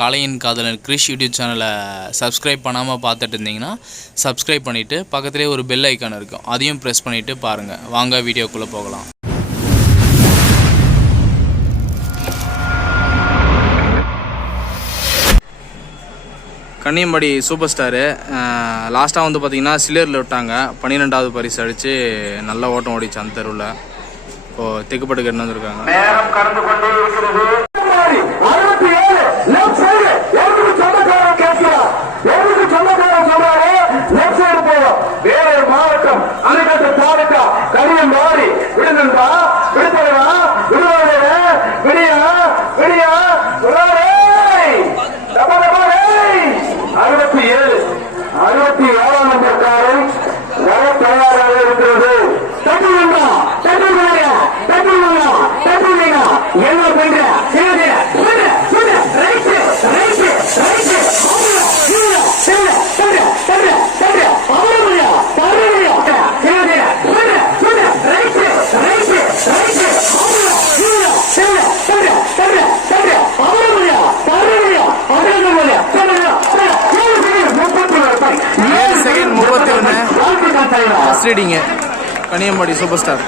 கலையின் காதலன் கிரிஷ் யூடியூப் சேனலை சப்ஸ்கிரைப் பண்ணாமல் பார்த்துட்டு இருந்தீங்கன்னா சப்ஸ்கிரைப் பண்ணிவிட்டு பக்கத்துலேயே ஒரு பெல் ஐக்கான் இருக்கும். அதையும் ப்ரெஸ் பண்ணிவிட்டு பாருங்கள் வாங்க வீடியோக்குள்ளே போகலாம். கன்னியம்படி சூப்பர் ஸ்டாரு லாஸ்ட்டாக வந்து பார்த்தீங்கன்னா சிலரில் விட்டாங்க. பன்னிரெண்டாவது பரிசு அடித்து நல்ல ஓட்டம் ஓடிச்சு அந்த தெருவில். இப்போது தெக்குப்பட்டு கட்டு வந்திருக்காங்க. வெளியா ஏழு ரீடிங்கு கனியம்பாடி சூப்பர் ஸ்டார்